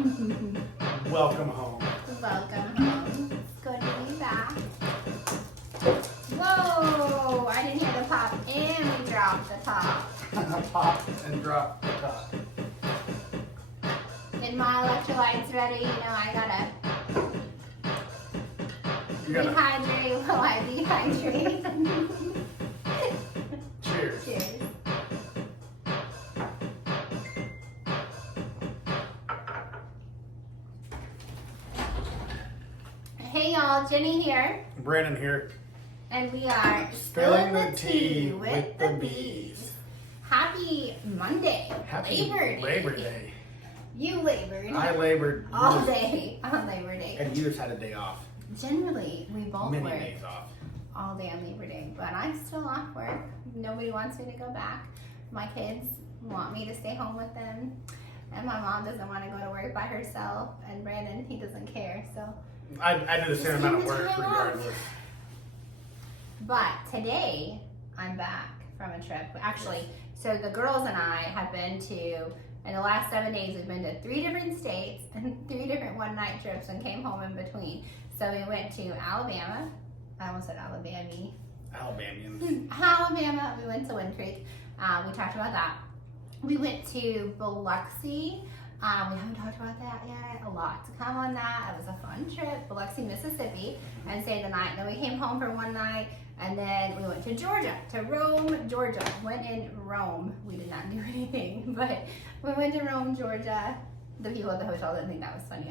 Welcome home. Welcome home. It's good to be back. Whoa! I didn't hear the pop and we dropped the top. Pop and drop the top. Get my electrolytes ready. You know, I gotta rehydrate while I dehydrate. Cheers. Cheers. Hey y'all, Jenny here. Brandon here. And we are Spilling the tea with the bees. Happy Monday. Happy Labor Day. You labored. I labored all day on Labor Day. And you just had a day off. Generally, we both Many work days off. all day on Labor Day, but I'm still off work. Nobody wants me to go back. My kids want me to stay home with them, and my mom doesn't want to go to work by herself, and Brandon, he doesn't care, so. I do the same amount of work regardless. But today, I'm back from a trip. Actually, so the girls and I have been to, in the last 7 days, we've been to 3 different states and 3 different one-night trips and came home in between. So we went to Alabama. I almost said Alabama. Alabamians. Alabama. We went to Wind Creek. We talked about that. We went to Biloxi. We haven't talked about that yet. A lot to come on that. It was a fun trip. Biloxi, Mississippi, and stayed the night. Then we came home for one night, and then we went to Georgia, to Rome, Georgia. Went in Rome. We did not do anything, but we went to Rome, Georgia. The people at the hotel didn't think that was funny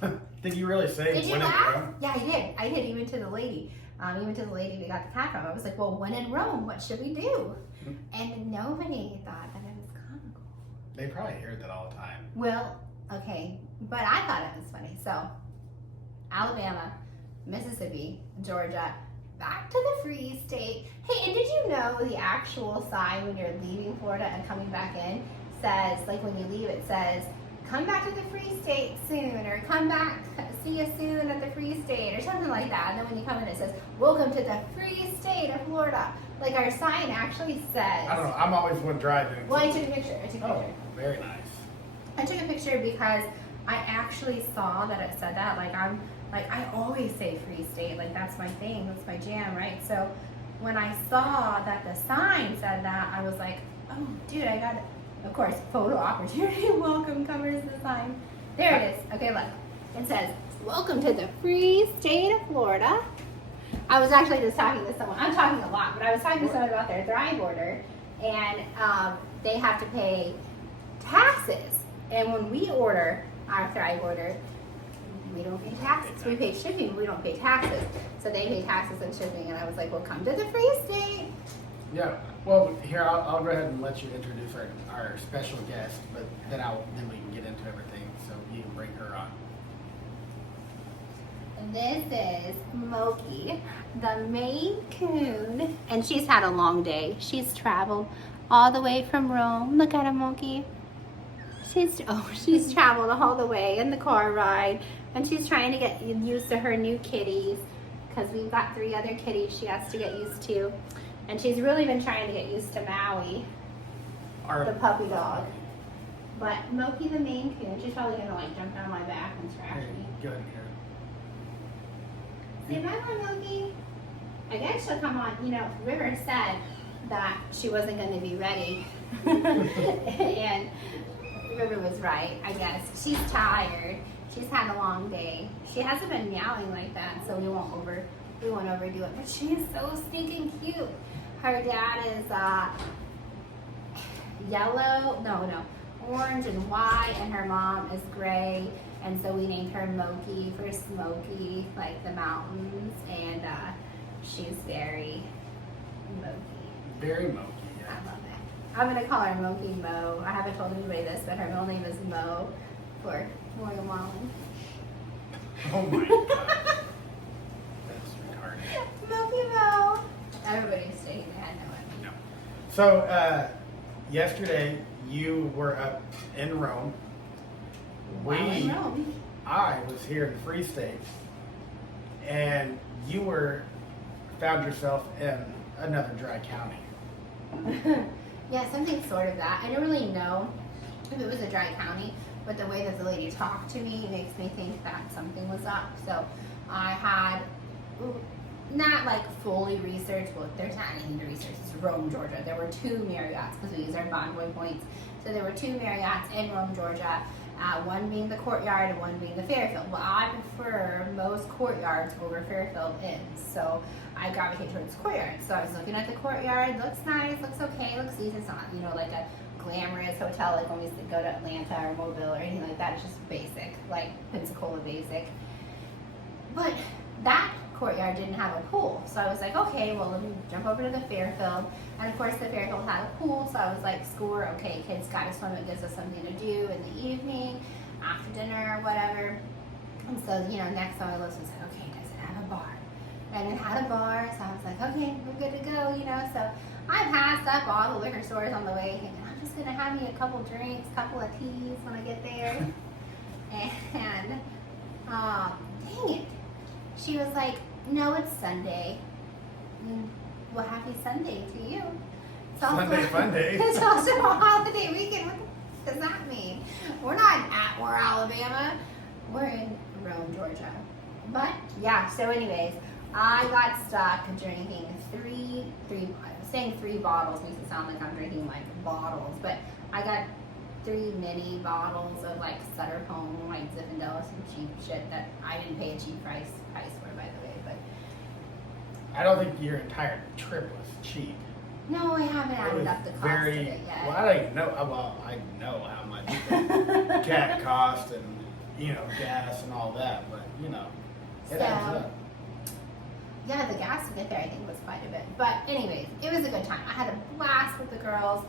either. Did you really say did you when laugh? in Rome? Yeah, I did. I did, even to the lady. Even to the lady we got the cat from. I was like, well, when in Rome, what should we do? And nobody thought that it was comical. They probably hear that all the time. Well, okay, but I thought it was funny. So, Alabama, Mississippi, Georgia, back to the Free State. Hey, and did you know the actual sign when you're leaving Florida and coming back in says, like when you leave, it says, come back to the Free State soon, or come back, see you soon at the Free State, or something like that. And then when you come in, it says, welcome to the Free State of Florida. Like our sign actually says. I don't know. I'm always one driving. Well, I took a picture. Oh, very nice. I took a picture because I actually saw that it said that. I always say Free State. Like, that's my thing. That's my jam, right? So when I saw that the sign said that, I was like, oh, dude, I got it. Of course, photo opportunity welcome covers the sign. There it is. Okay, look. It says, welcome to the Free State of Florida. I was actually just talking to someone. I'm talking a lot, but I was talking to someone about their Thrive order, and they have to pay taxes. And when we order our Thrive order, we don't pay taxes. We pay shipping, but we don't pay taxes. So they pay taxes and shipping, and I was like, well, come to the Free State. Yeah. Well, here, I'll go ahead and let you introduce our special guest, but then we can get into everything, so you can bring her on. This is Moki, the Maine Coon, and she's had a long day. She's traveled all the way from Rome. Look at her, Moki. She's traveled all the way in the car ride, and she's trying to get used to her new kitties, because we've got 3 other kitties she has to get used to, and she's really been trying to get used to Maui, the puppy dog. But Moki, the Maine Coon, she's probably gonna like jump down my back and scratch me. Good. Say bye, Moki. I guess she'll come on. You know, River said that she wasn't going to be ready. And River was right, I guess. She's tired. She's had a long day. She hasn't been meowing like that, so we won't overdo it. But she is so stinking cute. Her dad is orange and white, and her mom is gray. And so we named her Moki for Smoky, like the mountains, and she's very Moki. Very Moki, yeah. I love that. I'm gonna call her Moki Mo. I haven't told anybody this, but her middle name is Mo for Morgan Wallen. Oh my god. That's retarded. Moki Mo. Everybody's shaking their head no. No. So, yesterday you were up in Rome. I was here in the Free State, and you found yourself in another dry county. Yeah, something sort of that. I don't really know if it was a dry county, but the way that the lady talked to me makes me think that something was up. So I had not like fully researched. Well, there's not anything to research. It's Rome, Georgia. There were 2 Marriotts because we use our Bonvoy points. So there were 2 Marriotts in Rome, Georgia. One being the Courtyard and one being the Fairfield. Well, I prefer most Courtyards over Fairfield Inns, so I gravitate towards Courtyard. So I was looking at the Courtyard. Looks nice, looks okay, looks decent. It's not, you know, like a glamorous hotel like when we go to Atlanta or Mobile or anything like that. It's just basic, like Pensacola basic. But that Courtyard didn't have a pool, so I was like, okay, well, let me jump over to the Fairfield. And of course the Fairfield had a pool, so I was like, score, okay, kids gotta swim, it gives us something to do in the evening, after dinner or whatever. And so, you know, next on my list was like, okay, does it have a bar? And it had a bar, so I was like, okay, we're good to go, you know. So I passed up all the liquor stores on the way, thinking I'm just gonna have me a couple drinks, couple of teas when I get there. And dang it, she was like, no, it's Sunday. Well, happy Sunday to you. It's also, Sunday fun day. It's also a holiday weekend. What does that mean? We're not in Atmore, Alabama. We're in Rome, Georgia. But yeah, so anyways, I got stuck drinking saying 3 bottles makes it sound like I'm drinking like bottles, but I got 3 mini bottles of like Sutter Home, like Zinfandel, some cheap shit that I didn't pay a cheap price for, by the way. But I don't think your entire trip was cheap. no, I haven't added up the cost of it yet. Well, I don't even know. Well, I know how much the cat cost and, you know, gas and all that, but, you know, it adds up. Yeah, the gas to get there I think was quite a bit. But anyways, it was a good time. I had a blast with the girls,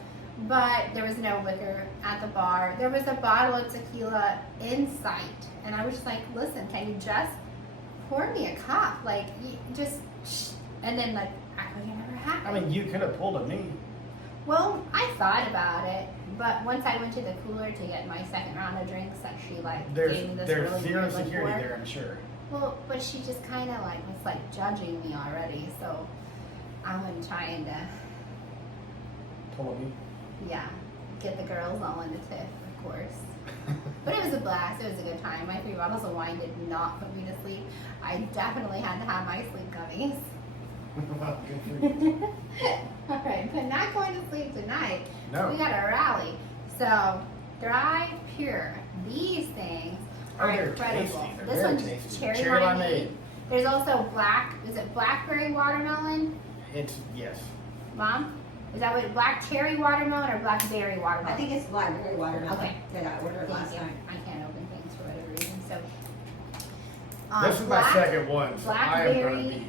but there was no liquor at the bar. There was a bottle of tequila in sight, and I was just like, listen, can you just pour me a cup? Like, just, and then like, act like it never happened. I mean, you could have pulled a me. Well, I thought about it, but once I went to the cooler to get my second round of drinks, that she like gave me this There's really zero weird look security for. there, I'm sure. Well, but she just kind of like was like judging me already, so I'm trying to, Pull a me. yeah, get the girls all in the tip, of course. But it was a blast. It was a good time. My 3 bottles of wine did not put me to sleep. I definitely had to have my sleep gummies. Well, good for you. All right, but not going to sleep tonight. No. We got a rally. So, Dry Pure. These things are they're incredible. tasty. They're This very one's tasty. cherry Cherry limeade. limeade. There's also blackberry watermelon? It's, yes. Mom? Is that what, black cherry watermelon or blackberry watermelon? I think it's blackberry watermelon. Okay. That I ordered last Thank you. time. I can't open things for whatever reason, so. This is my second one, so I am going to blackberry, be.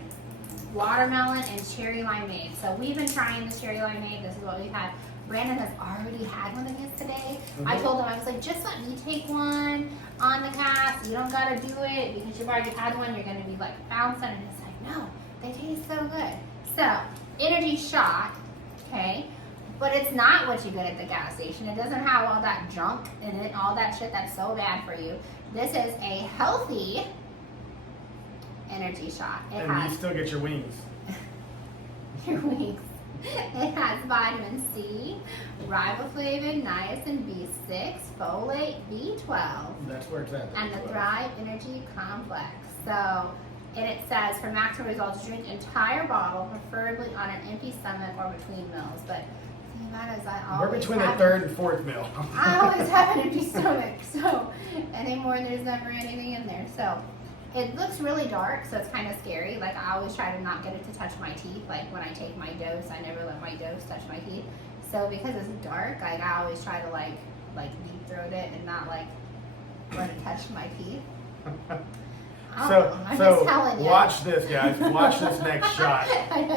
watermelon, and cherry limeade. So we've been trying this cherry limeade. This is what we've had. Brandon has already had one of these today. I told him, I was like, just let me take one on the cast. You don't got to do it because you've already had one. You're going to be like bouncing. And he's like, no, they taste so good. So, energy shot, okay? But it's not what you get at the gas station. It doesn't have all that junk in it, all that shit that's so bad for you. This is a healthy energy shot. It And has you still get your wings. your wings. It has vitamin C, riboflavin, niacin, B6, folate, B12, That's where it's at. and the Thrive Energy Complex. So, and it says for maximum results, drink entire bottle, preferably on an empty stomach or between meals. But the thing about it is, I We're always between the have 3rd and 4th meal. I always have an empty stomach, so anymore there's never anything in there. So it looks really dark, so it's kind of scary. Like I always try to not get it to touch my teeth. Like when I take my dose, I never let my dose touch my teeth. So because it's dark, like I always try to like deep throat it and not like let it touch my teeth. I'm just telling you. Watch this, guys. Watch this next shot.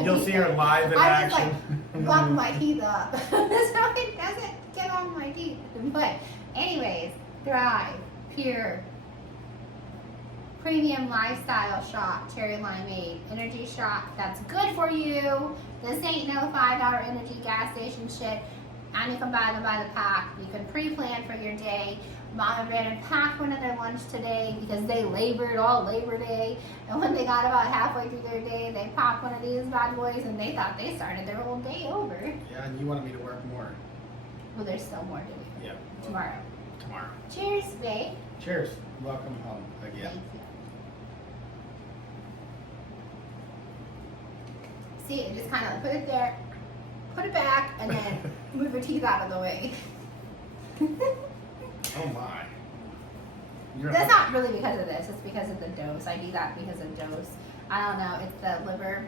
You'll see her live in I just action. like lock my teeth up so it doesn't get on my teeth. But anyways, Thrive, Pure, Premium Lifestyle Shot, Cherry Limeade, Energy Shot. That's good for you. This ain't no $5 energy gas station shit. And you can buy them by the pack. You can pre-plan for your day. Mom and Brandon packed one of their lunch today because they labored all Labor Day. And when they got about halfway through their day, they popped one of these bad boys and they thought they started their whole day over. Yeah, and you wanted me to work more. Well, there's still more to do Yeah. tomorrow. tomorrow. Cheers, babe. Cheers. Welcome home again. Thank you. See, it just kind of put it there, put it back, and then move your teeth out of the way. Oh my. That's not really because of this. It's because of the dose. I do that because of dose. I don't know. It's the liver.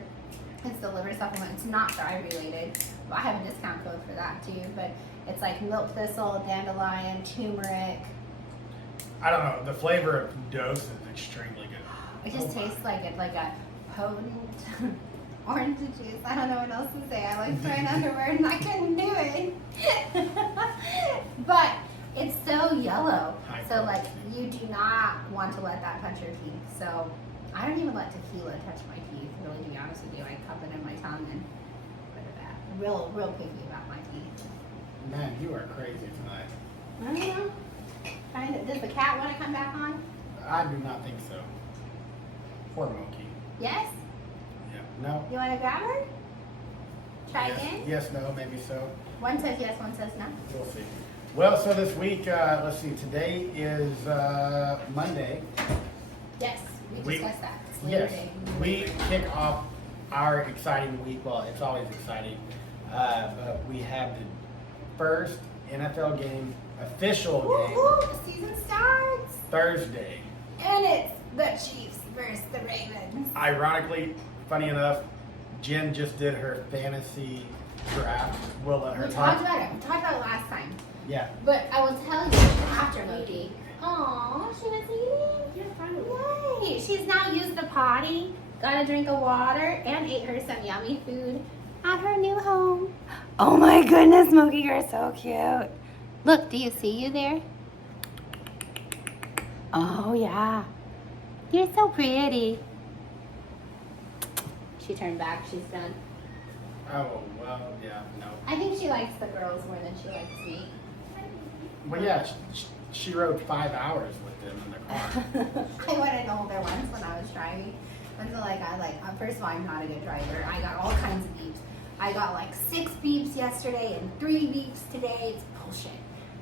It's the liver supplement. It's not thyroid related. But I have a discount code for that too. But it's like milk thistle, dandelion, turmeric. I don't know. The flavor of dose is extremely good. It just tastes like it, like a potent orange juice. I don't know what else to say. I like throwing underwear and I couldn't do it. But it's so yellow. So like you do not want to let that touch your teeth. So I don't even let tequila touch my teeth, really, to be honest with you. I cup it in my tongue and put it back. Real picky about my teeth. Man, you are crazy tonight. I don't know. Does the cat want to come back on? I do not think so. Poor monkey. Yes? Yeah. No. You want to grab her? Try Yes. again? Yes, no, maybe so. One says yes, one says no. We'll see. Well, so this week, let's see, today is Monday. Yes, we discussed that. It's Labor Yes, Day. we kick off our exciting week. Well, it's always exciting, but we have the first NFL game, official game, Woo-hoo, the season starts. Thursday. And it's the Chiefs versus the Ravens. Ironically, funny enough, Jen just did her fantasy draft. We'll let her We talk. talked about it. We talked about it last time. Yeah. But I will tell you after movie. Aw, she was eating? Yeah, finally. Yay. She's now used the potty, got a drink of water, and ate her some yummy food at her new home. Oh my goodness, Smokey, you're so cute. Look, do you see you there? Oh yeah. You're so pretty. She turned back, she's done. Oh, well, yeah, no. I think she likes the girls more than she likes me. Well, yeah, she rode 5 hours with them in the car. I wanted older ones when I was driving. And so first of all, I'm not a good driver. I got all kinds of beeps. I got like 6 beeps yesterday and 3 beeps today. It's bullshit.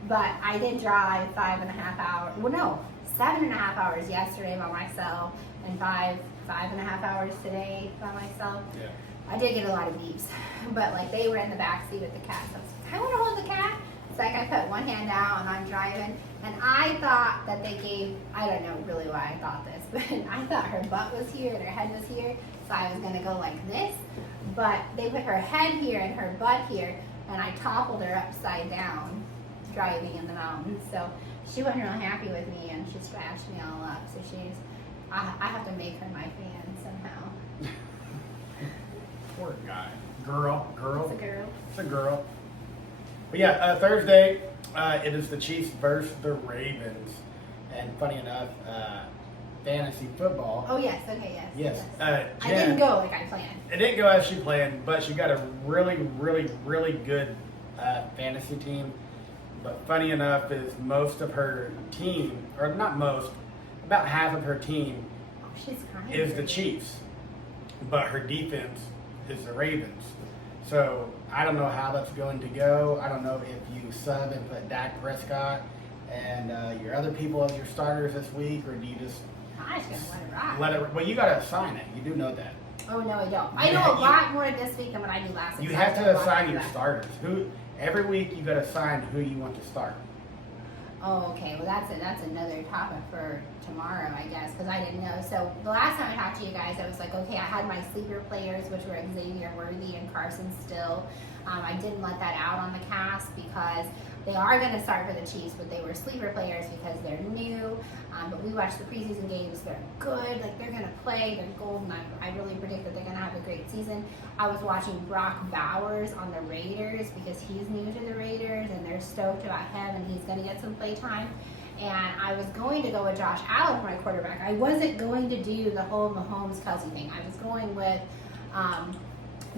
But I did drive 5.5 hours. Well, no, 7.5 hours yesterday by myself and 5.5 hours today by myself. Yeah. I did get a lot of beeps, but like they were in the back seat with the cat. So I want to hold the cat. It's like I put one hand out and I'm driving, and I thought that they gave, I don't know really why I thought this, but I thought her butt was here and her head was here, so I was gonna go like this, but they put her head here and her butt here, and I toppled her upside down driving in the mountains. So she wasn't real happy with me, and she scratched me all up. So I have to make her my fan somehow. Poor guy. Girl. It's a girl. It's a girl. But yeah, Thursday, it is the Chiefs versus the Ravens. And funny enough, fantasy football. Oh yes, okay, yes. Yes. I Jen, didn't go like I planned. It didn't go as she planned, but she got a really, really, really good fantasy team. But funny enough is most of her team, or not most, about half of her team Oh, she's crying. is the Chiefs. But her defense is the Ravens. So I don't know how that's going to go. I don't know if you sub and put Dak Prescott and your other people as your starters this week, or do you just I just gonna let it rock. let it? Well, you got to assign it. You do know that. Oh no, I don't. I know Yeah, a lot more this week than what I do last week. You so I have have to watch assign your that. starters. Who every week you got to assign who you want to start. Oh, okay. Well, that's another topic for tomorrow, I guess, because I didn't know. So the last time I talked to you guys, I was like, okay, I had my sleeper players, which were Xavier Worthy and Carson Still. I didn't let that out on the cast because they are going to start for the Chiefs, but they were sleeper players because they're new. But we watched the preseason games. They're good. Like, they're going to play. They're golden. I really predict that they're going to have a great season. I was watching Brock Bowers on the Raiders because he's new to the Raiders, and they're stoked about him, and he's going to get some play time. And I was going to go with Josh Allen for my quarterback. I wasn't going to do the whole Mahomes-Kelsey thing. I was going with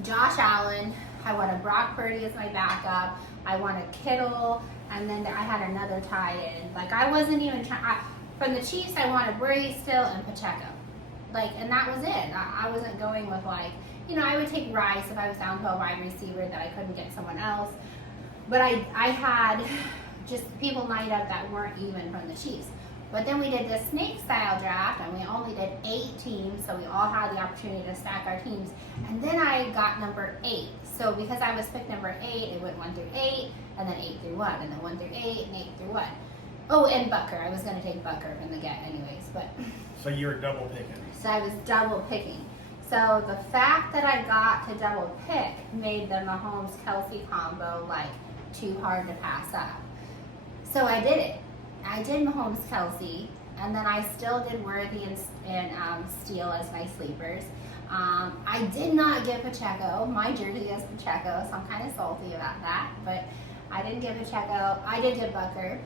Josh Allen. I wanted Brock Purdy as my backup. I wanted Kittle, and then I had another tight end. Like, I wasn't even trying. From the Chiefs, I wanted Brady Still and Pacheco. Like, and that was it. I wasn't going with, like, you know, I would take Rice if I was down to a wide receiver that I couldn't get someone else. But I had just people lined up that weren't even from the Chiefs. But then we did the snake style draft, and we only did 8 teams, so we all had the opportunity to stack our teams. And then I got number 8. So because I was picked number 8, it went 1 through 8, and then 8 through 1, and then 1 through 8, and 8 through 1. Oh, and Bucker. I was going to take Bucker from the get anyways, but. So you were double picking. So I was double picking. So the fact that I got to double pick made the Mahomes-Kelsey combo like too hard to pass up. So I did it. I did Mahomes-Kelsey, and then I still did Worthy and Steele as my sleepers. I did not get Pacheco. My jersey is Pacheco, so I'm kind of salty about that. But I didn't get Pacheco. I did get Bucker.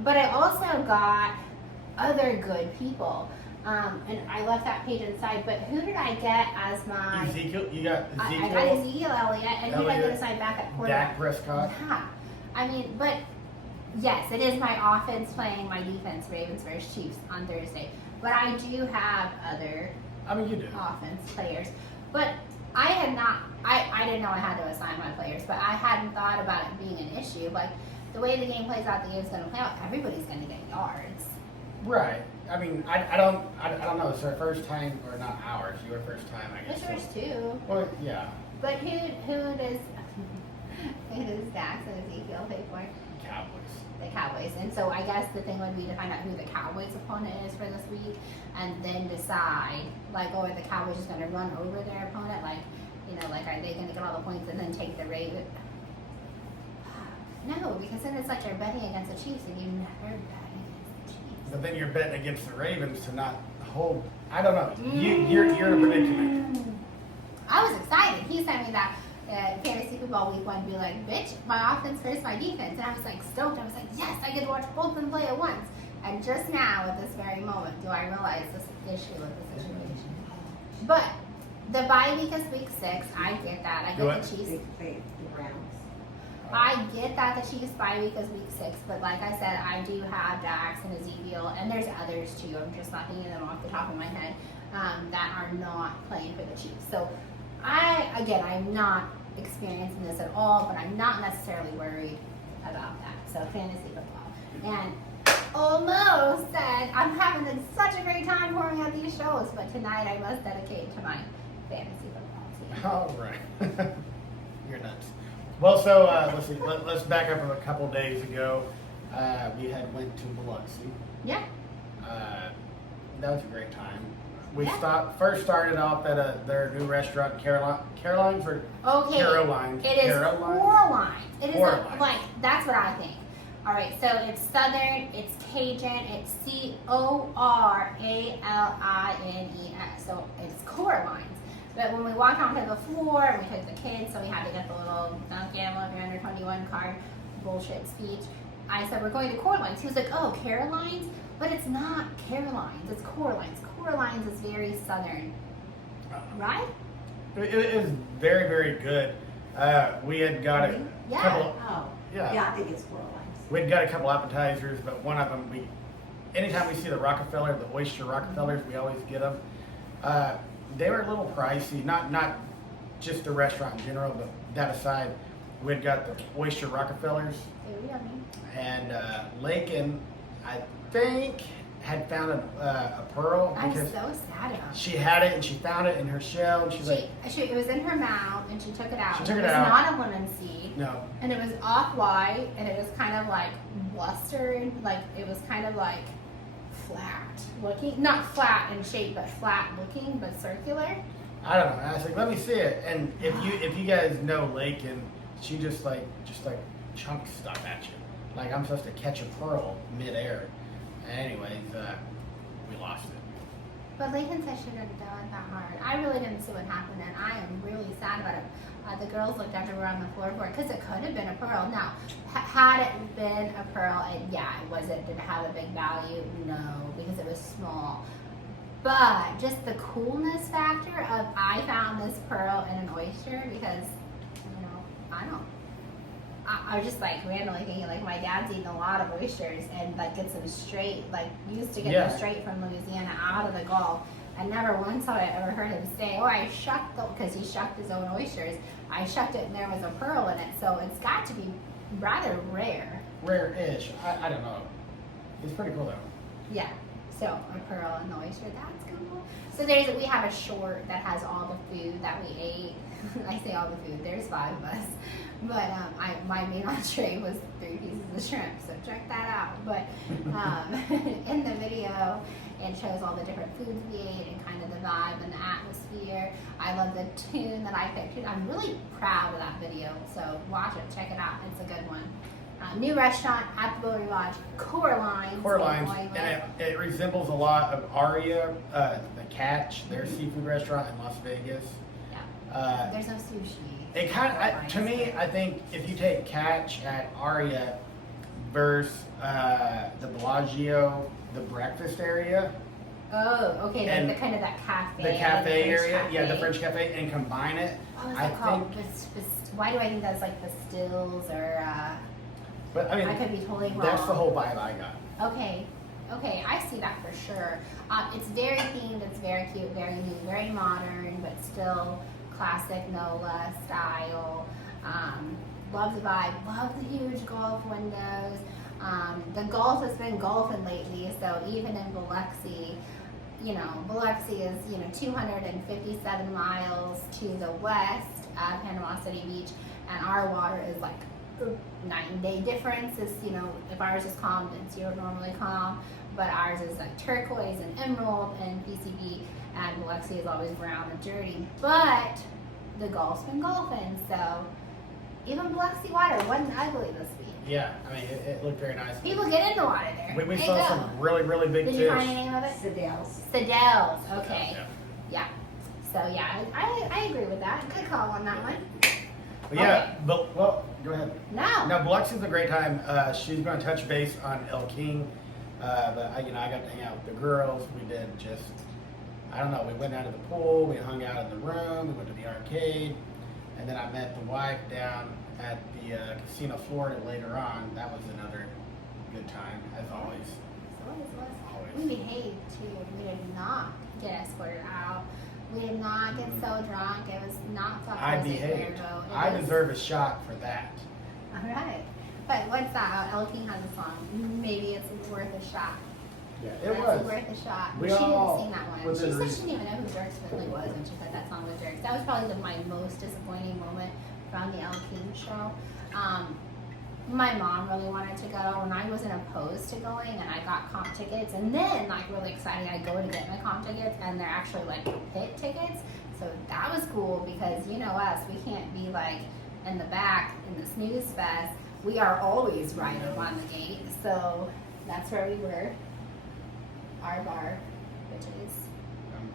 But I also got other good people. And I left that page inside, but who did I get as my... Ezekiel? You got Ezekiel? I got Ezekiel Elliott, and who did I get aside back at quarterback? Dak Prescott? Yeah. I mean, but yes, it is my offense playing my defense, Ravens versus Chiefs on Thursday. But I do have other You do. offense players. But I had not, I didn't know I had to assign my players, but I hadn't thought about it being an issue. Like, the way the game plays out, the game's going to play out, everybody's going to get yards. Right. I don't know. It's our first time, or not ours. Your first time, I guess. It's yours too. Well, yeah. But who does Dax and Ezekiel play for? Cowboys. The Cowboys. And so I guess the thing would be to find out who the Cowboys opponent is for this week, and then decide, like, are the Cowboys just going to run over their opponent? Like, are they going to get all the points and then take the Ravens? No, because then it's like you're betting against the Chiefs, and you never bet against the Chiefs. But then you're betting against the Ravens to not hold. I don't know. You're in a predicament. I was excited. He sent me that fantasy football week one, be like, bitch, my offense versus my defense. And I was like stoked. I was like, yes, I get to watch both of them play at once. And just now, at this very moment, do I realize this issue with the situation. But the bye week is week 6. I get that. I get the Chiefs. The Browns. I get that the Chiefs bye week is week 6, but like I said, I do have Dax and Ezekiel, and there's others too. I'm just not thinking of them off the top of my head that are not playing for the Chiefs. So I'm not experiencing this at all, but I'm not necessarily worried about that. So fantasy football, and almost said I'm having such a great time pouring out these shows, but tonight I must dedicate to my fantasy football team. All right. You're nuts. Well, so let's see. Let's back up a couple days ago. We had went to Biloxi. Yeah. That was a great time. We Yeah. first started off at their new restaurant, Caroline's or Okay. Caroline's. It is Coraline's. It is Coraline's. like that's what I think. All right, so it's Southern, it's Cajun, it's Coraline's. So it's Coraline's. But when we walked onto the floor and we took the kids, so we had to get the little don't gamble if you're under 21 card bullshit speech. I said, we're going to Coraline's. He was like, oh, Caroline's? But it's not Caroline's, it's Coraline's. Coraline's is very Southern, right? It was very, very good. We had got a Yeah. couple. Oh. Yeah. I think it's Coraline's. We'd got a couple appetizers, but one of them, anytime we see the Rockefeller, the oyster Rockefellers, we always get them. They were a little pricey, not just the restaurant in general, but that aside, we'd got the oyster Rockefellers. Very yummy. And Lakin, I think, had found a pearl I'm because so sad about it. she had it and she found it in her shell, and she's like, It was in her mouth and she took it out. She took it was out. not a lemon seed. no. And it was off-white and it was kind of like blustered. Like it was kind of like flat looking. Not flat in shape, but flat looking, but circular. I don't know. I was like, let me see it. And if you guys know Lakin, she just like chunks stuff at you. Like I'm supposed to catch a pearl midair. Anyways, we lost it. But Layton said she didn't do it that hard. I really didn't see what happened, and I am really sad about it. The girls looked everywhere on the floor for it because it could have been a pearl. Now, had it been a pearl, did it have a big value? No, because it was small. But just the coolness factor of I found this pearl in an oyster because, I was just like randomly thinking like my dad's eaten a lot of oysters and like gets them straight, like used to get them straight from Louisiana out of the Gulf. And never once had I ever heard him say, I shucked because he shucked his own oysters. I shucked it and there was a pearl in it. So it's got to be rather rare. rare-ish. I don't know. It's pretty cool though. Yeah. So a pearl and the oyster, that's cool. So we have a short that has all the food that we ate. I say all the food. There's 5 of us, but my main entree was 3 pieces of shrimp. So check that out. But in the video, it shows all the different foods we ate and kind of the vibe and the atmosphere. I love the tune that I picked. I'm really proud of that video. So watch it, check it out. It's a good one. New restaurant at the Bowery Lodge, Coraline's. And it resembles a lot of Aria, the Catch, their seafood restaurant in Las Vegas. Yeah. There's no sushi. It kind of, to me, I think if you take Catch at Aria versus the Bellagio, the breakfast area. Oh, okay. And the kind of that cafe. The cafe area, cafe. yeah, the French cafe, and combine it. Oh, what's I it called? think. Why do I think that's like Pastilles or? But I mean, I could be totally wrong. That's the whole vibe I got. Okay, I see that for sure. It's very themed, it's very cute, very new, very modern, but still classic NOLA style. Love the vibe, love the huge golf windows. The golf has been golfing lately, so even in Biloxi, Biloxi is 257 miles to the west of Panama City Beach, and our water is like night and day difference. Is if ours is calm, then you're normally calm, but ours is like turquoise and emerald and PCB, and Biloxi is always brown and dirty. But the golf's been golfing, so even Biloxi water wasn't ugly this week. Yeah, I mean it looked very nice. People get in the water there. We saw some really big fish. Did you find the name of it? Sedell's. Okay. Yeah. So yeah, I agree with that. Good call on that one. But yeah, Okay. but well, go ahead. No. No, Biloxi's a great time. She's going to touch base on El King, but I got to hang out with the girls. We did I don't know. We went down to the pool. We hung out in the room. We went to the arcade, and then I met the wife down at the Casino Florida later on. That was another good time, as always. We behaved too. We did not get escorted out. We did not get so drunk. It was not fun. I behaved. I deserve a shot for that. All right. But what's that? El King has a song. Maybe it's worth a shot. Yeah, It's worth a shot. We She all- didn't sing that one. within She said she reason. didn't even know who Dirk Spillin was when she put that song with Dirk. That was probably my most disappointing moment from the El King show. My mom really wanted to go, and I wasn't opposed to going, and I got comp tickets, and then really exciting, I go to get my comp tickets, and they're actually pit tickets, so that was cool because us, we can't be in the back in the snooze fest. We are always right up on the gate, so that's where we were. Our bar, which is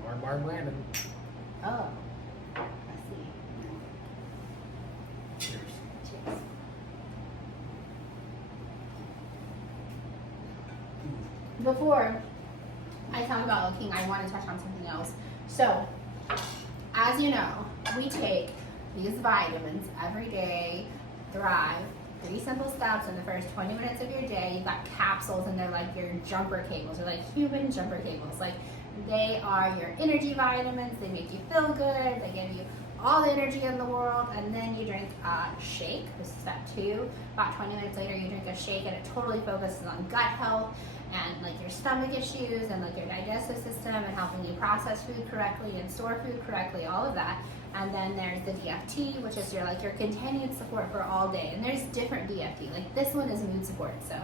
Our bar Brandon. I see. Cheers. Cheers. Before I talk about El King, I want to touch on something else. So, as you know, we take these vitamins every day. Thrive. 3 simple steps in the first 20 minutes of your day. You've got capsules, and they're like your jumper cables. They're like human jumper cables. They are your energy vitamins. They make you feel good. They give you all the energy in the world. And then you drink a shake. This is step 2. About 20 minutes later, you drink a shake, and it totally focuses on gut health and your stomach issues and your digestive system and helping you process food correctly and store food correctly, all of that. And then there's the DFT, which is your continued support for all day. And there's different DFT. This one is mood support. So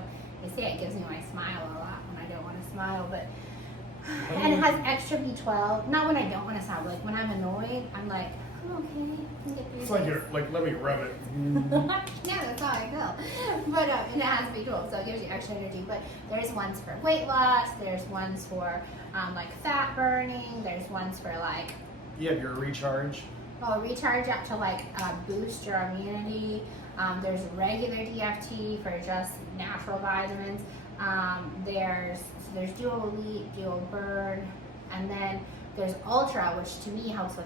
they say it gives me my smile a lot when I don't want to smile, but and it has extra B12. Not when I don't want to smile, but when I'm annoyed, I'm like, I'm okay. I can get through It's this. let me rub it. Yeah, that's how I feel. But and it has B12, so it gives you extra energy. But there's ones for weight loss. There's ones for fat burning. There's ones for You have your recharge. recharge up to boost your immunity. There's regular DFT for just natural vitamins. There's dual elite, dual burn, and then there's ultra, which to me helps with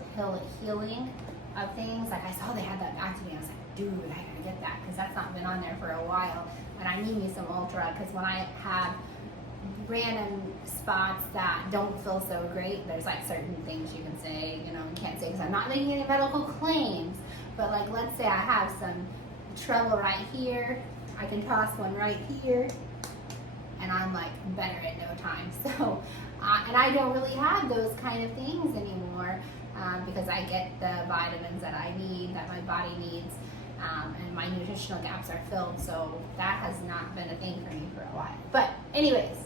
healing of things. I saw they had that back to me. I was like, dude, I gotta get that because that's not been on there for a while. And I need me some ultra because when I have random spots that don't feel so great, there's certain things you can say, you can't say because I'm not making any medical claims, but let's say I have some trouble right here, I can toss one right here, and I'm like better in no time. So, and I don't really have those kind of things anymore because I get the vitamins that I need, that my body needs, and my nutritional gaps are filled. So that has not been a thing for me for a while. But anyways,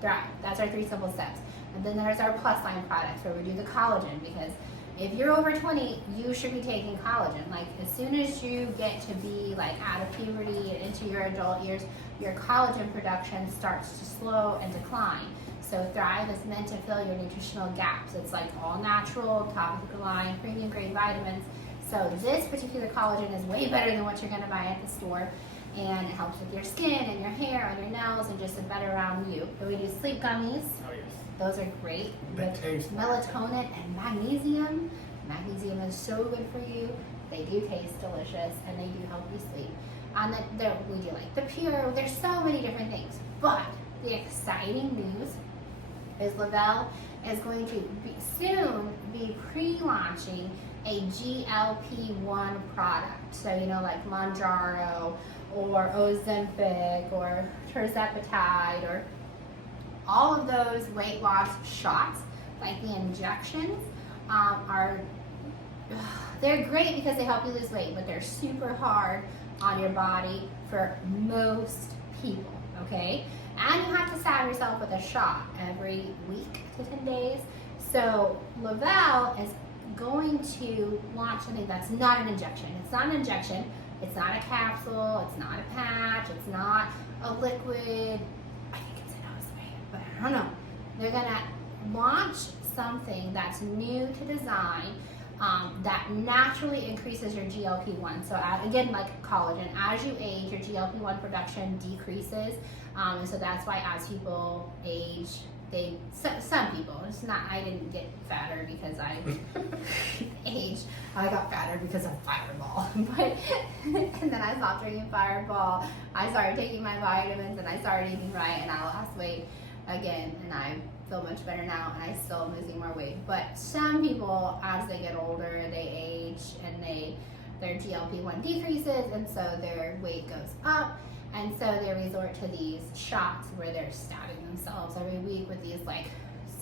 Thrive. That's our 3 simple steps. And then there's our plus line products where we do the collagen, because if you're over 20, you should be taking collagen. Like as soon as you get to be like out of puberty and into your adult years, your collagen production starts to slow and decline. So Thrive is meant to fill your nutritional gaps. It's like all natural, top of the line, premium grade vitamins. So this particular collagen is way better than what you're gonna buy at the store. And it helps with your skin and your hair and your nails and just a better round you. So we do sleep gummies. Oh yes. Those are great They with taste melatonin and magnesium. Magnesium is so good for you. They do taste delicious and they do help you sleep. And then we do like the Pure. There's so many different things. But the exciting news is Lavelle is going to soon be pre-launching a GLP-1 product. So like Mounjaro or Ozempic or Tirzepatide or all of those weight loss shots, like the injections, they're great because they help you lose weight, but they're super hard on your body for most people, okay? And you have to stab yourself with a shot every week to 10 days. So Lavelle is going to launch something that's not an injection. It's not an injection. It's not a capsule. It's not a patch. It's not a liquid. I think it's an spray, but I don't know. They're gonna launch something that's new to design that naturally increases your GLP-1. So again, like collagen, as you age, your GLP-1 production decreases, and so that's why as people age, some people, it's not, I didn't get fatter because I aged. I got fatter because of Fireball. But and then I stopped drinking Fireball. I started taking my vitamins and I started eating right, and I lost weight again, and I feel much better now, and I still am losing more weight. But some people, as they get older, they age and their GLP-1 decreases, and so their weight goes up. And so they resort to these shots where they're stabbing themselves every week with these like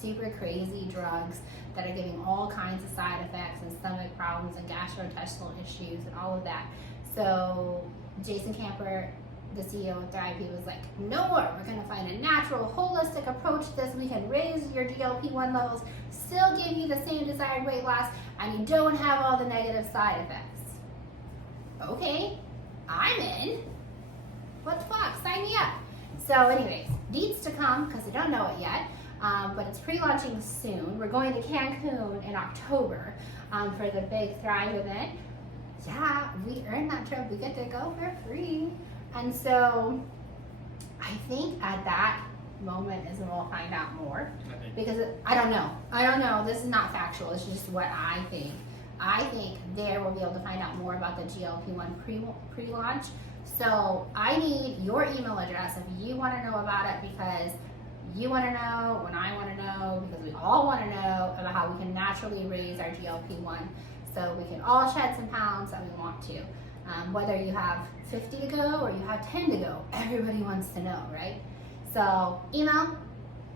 super crazy drugs that are giving all kinds of side effects and stomach problems and gastrointestinal issues and all of that. So Jason Camper, the CEO of Thrive, he was like, no more. We're gonna find a natural, holistic approach to this. We can raise your GLP-1 levels, still give you the same desired weight loss, and you don't have all the negative side effects. Okay, I'm in. What the fuck? Sign me up. So anyways, deets to come because I don't know it yet, but it's pre-launching soon. We're going to Cancun in October for the big Thrive event. Yeah, we earned that trip. We get to go for free. And so I think at that moment is when we'll find out more. Because I don't know. This is not factual. It's just what I think. I think there we'll be able to find out more about the GLP-1 pre-launch. So I need your email address if you want to know about it, because you want to know, when I want to know, because we all want to know about how we can naturally raise our GLP-1 so we can all shed some pounds that we want to. Whether you have 50 to go or you have 10 to go, everybody wants to know, right? So email,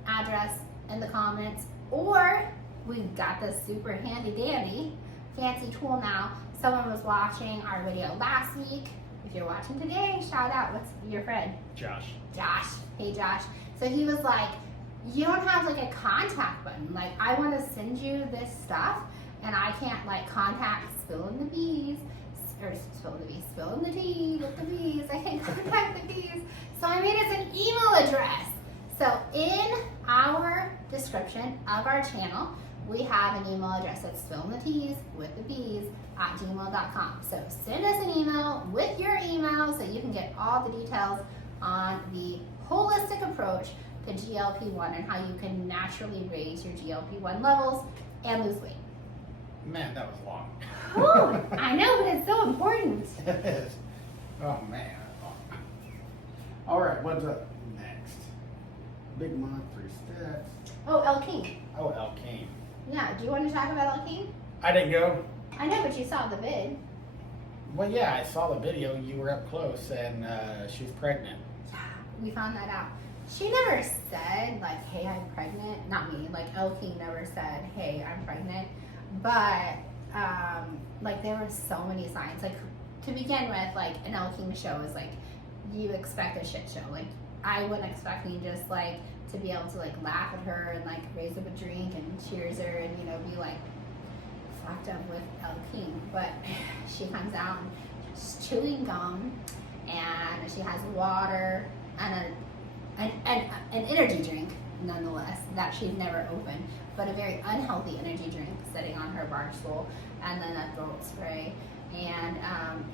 address in the comments, or we've got this super handy dandy fancy tool now. Someone was watching our video last week. If you're watching today, shout out. What's your friend? Josh. Josh. Hey, Josh. So he was like, you don't have like a contact button. Like, I want to send you this stuff, and I can't like contact Spillin the Bees, or Spillin the TEA with the bees. I can't contact the bees. So I made us an email address. So in our description of our channel, we have an email address that's spillintheteas@gmail.com. So send us an email with your email so you can get all the details on the holistic approach to GLP-1 and how you can naturally raise your GLP-1 levels and lose weight. Man, that was long. Ooh, I know, but it's so important. It is. Oh man. All right, what's up next? Big month, 3 steps. Oh, El King. Oh, El King. Yeah, do you want to talk about El King? I didn't go. I know, but you saw the vid. Well, yeah, I saw the video. You were up close, and she was pregnant. Yeah, we found that out. She never said, like, hey, I'm pregnant. Not me. Like, El King never said, hey, I'm pregnant. But, like, there were so many signs. Like, to begin with, like, an El King show is, like, you expect a shit show. Like, I wasn't expecting just, like, to be able to, like, laugh at her and, like, raise up a drink and cheers her and, you know, be, like, fucked up with El King. But she comes out and she's chewing gum, and she has water and an energy drink, nonetheless, that she'd never opened, but a very unhealthy energy drink sitting on her bar stool, and then a throat spray. And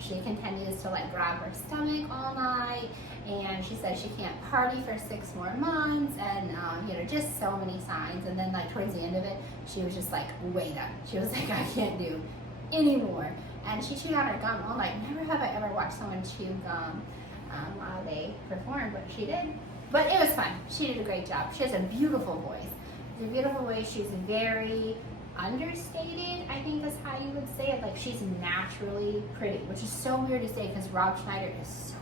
she continues to like grab her stomach all night, and she says she can't party for 6 more months, and you know, just so many signs. And then like towards the end of it, she was just like way done. She was like, I can't do anymore. And she chewed on her gum all night. Never have I ever watched someone chew gum while they performed, but she did. But it was fun. She did a great job. She has a beautiful voice. It's a beautiful voice. She's very understated, I think is how you would say it. Like, she's naturally pretty, which is so weird to say because Rob Schneider is so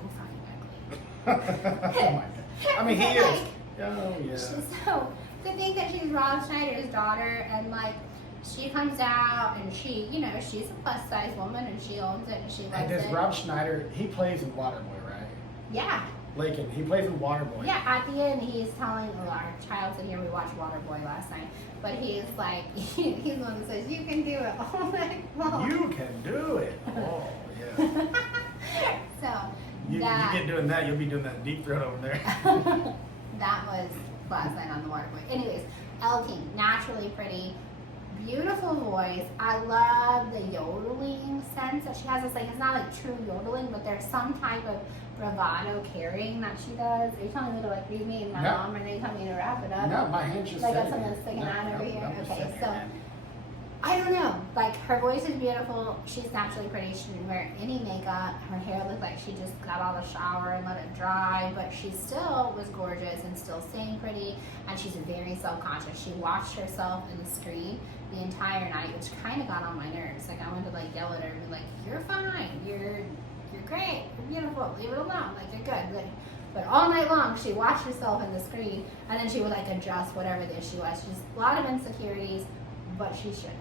fucking ugly. Oh my God. I mean, he is. Like, Oh, yeah. so to think that she's Rob Schneider's daughter, and like she comes out and she, you know, she's a plus size woman and she owns it and she And loves does it. Rob Schneider, he plays in Waterboy, right? Yeah. Lincoln, he plays in Waterboy. Yeah, at the end he's telling, well, our child's in here, we watched Waterboy last night, but he's like, he's the one that says, you can do it all night long. You can do it. Oh, yeah. So, You that, get doing that, you'll be doing that deep throat over there. that was last night on the Waterboy. Anyways, El King, naturally pretty, beautiful voice. I love the yodeling sense that she has. It's like, it's not like true yodeling, but there's some type of bravado carrying that she does. Are you telling me to like read me and my No. mom, and then you tell me to wrap it up? No, my hand's just Like got sitting something here. sticking out over here? I'm just Okay, sitting here, so man. I don't know. Like, her voice is beautiful. She's naturally pretty. She didn't wear any makeup. Her hair looked like she just got out of the shower and let it dry, but she still was gorgeous and still staying pretty, and she's very self-conscious. She watched herself in the screen the entire night, which kind of got on my nerves. Like, I wanted to like yell at her and be like, you're fine, you're great, you're beautiful, leave it alone, like, you're good. Like, but all night long she watched herself in the screen, and then she would like adjust whatever the issue was. She's a lot of insecurities, but she shouldn't.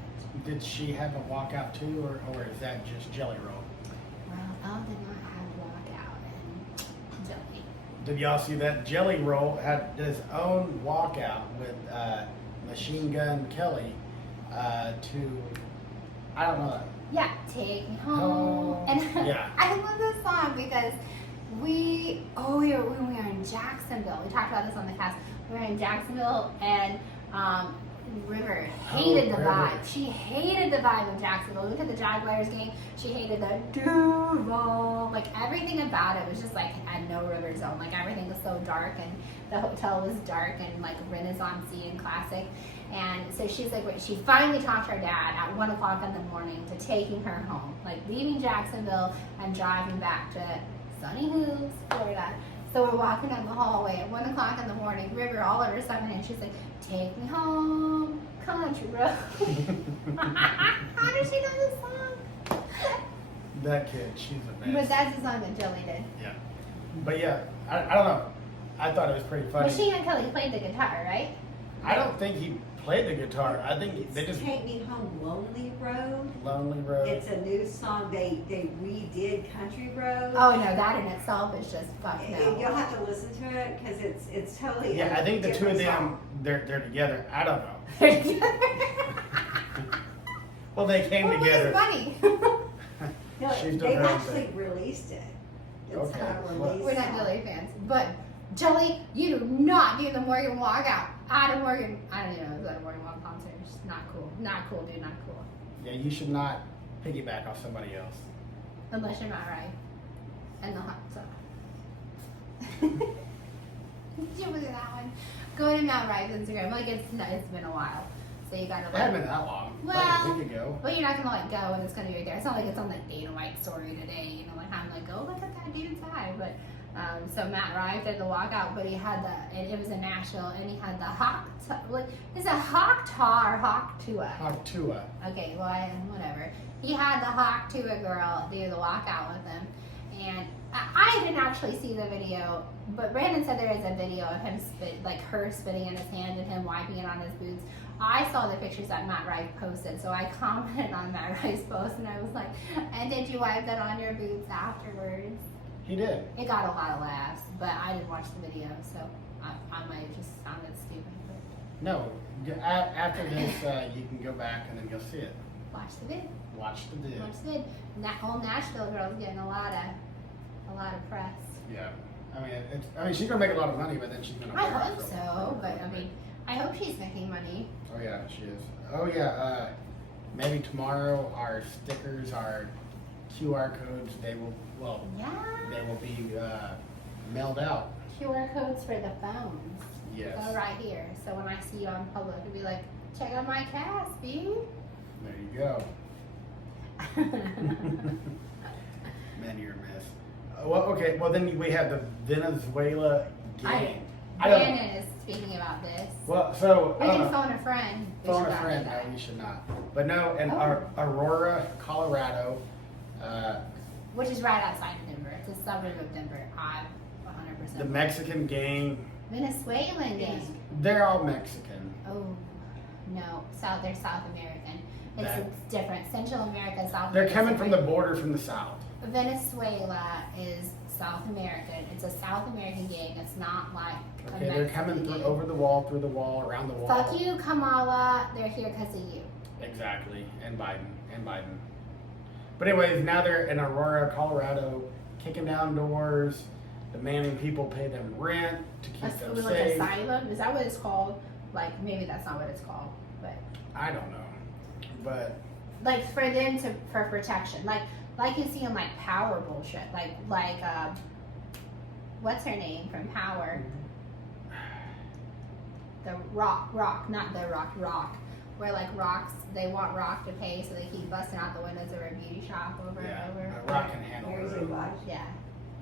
Did she have a walkout too, or is that just Jelly Roll? Well, Elle did not have walkout and Jelly. Did y'all see that? Jelly Roll had his own walkout with Machine Gun Kelly to, I don't know. Yeah, take me home. Oh, And yeah. I love this song because we were in Jacksonville. We talked about this on the cast. We were in Jacksonville, and River hated the River. vibe. She hated the vibe of Jacksonville. We went to the Jaguars game. She hated the Duval. Like, everything about it was just like at no River zone. Like, everything was so dark, and the hotel was dark and like Renaissance-y and classic. And so she's like, she finally talked her dad at 1 o'clock in the morning to taking her home, like leaving Jacksonville and driving back to Sunny Hills, Florida. So we're walking down the hallway at 1 o'clock in the morning, River all over something, and she's like, take me home, country road. How does she know this song? That kid, she's a mess. But that's the song that Jelly did. Yeah. But yeah, I don't know. I thought it was pretty funny. Machine Gun Kelly played the guitar, right? I don't think he played the guitar. I think they just Take Me Home, Lonely Road. Lonely Road. It's a new song. They redid Country Road. Oh no, that in itself is just fuck You'll no. have to listen to it because it's totally. Yeah, a I think the two of different them, song. they're together. I don't know. Well, they came Well, together. What is funny? No, She's doing they've her own actually thing. released it. It's Okay, not a well- release. We're not song. Jelly fans, but Jelly, you do not do the Morgan walkout. Adam Morgan, I don't even know if that a Morgan walk concert. It's not cool. Not cool, dude. Not cool. Yeah, you should not piggyback off somebody else. Unless you're Matt Rife and the hot sauce. Did you look at that one? Go to Matt Rife's Instagram. Like, it's been a while, so you gotta It hadn't like. been that long. Well- like a week ago. But you're not gonna like go and it's gonna be right there. It's not like it's on like Dana White's story today. You know, like I'm like, oh look at that dude's eye. But So Matt arrived at the walkout, but he had and it was in Nashville, and he had the is it Hawk Taw or Hawk Tua? Hawk Tua. Okay, well, whatever. He had the Hawk Tua girl do the walkout with him, and I didn't actually see the video, but Brandon said there is a video of him her spitting in his hand and him wiping it on his boots. I saw the pictures that Matt Rife posted, so I commented on Matt Rife's post, and I was like, and did you wipe that on your boots afterwards? He did. It got a lot of laughs, but I didn't watch the video, so I might have just sounded stupid. But No, after this, you can go back and then you'll see it. watch the vid. Watch the vid. Watch the vid. Whole Nashville girl's getting a lot of press. Yeah. I mean, she's gonna make a lot of money, but then she's gonna. I hope so, but I mean, I hope she's making money. Oh yeah, she is. Oh yeah. Maybe tomorrow our stickers, our QR codes, they will Yeah. be mailed out. QR codes for the phones. Yes. Go right here. So when I see you on public, it'll be like, check out my cast, B. There you go. Man, you're a mess. Well, okay. Well, then we have the Venezuela game. Brandon is speaking about this. Well, so We can phone a friend. We phone should a not friend. do No, that. you should not. But no, in Oh. Aurora, Colorado. Which is right outside of Denver. It's a suburb of Denver. I'm 100%. The Mexican gang. Venezuelan gang. They're all Mexican. Oh, no. They're South American. That- It's different. Central America, South They're America. coming from the border from the south. Venezuela is South American. It's a South American gang. It's not like a Okay, they're Mexican coming gang. over the wall, through the wall, around the wall. Fuck you, Kamala. They're here because of you. Exactly, and Biden. But anyways, now they're in Aurora, Colorado, kicking down doors, demanding people pay them rent to keep them Like safe. asylum. Is that what it's called? Like maybe that's not what it's called, but I don't know, but like for them for protection, like you see in like Power bullshit, like what's her name from Power? The Rock, not the Rock. Where like Rocks, they want Rock to pay, so they keep busting out the windows of her beauty shop over yeah, and over. Rock can handle Mary J. it. Blige. Yeah.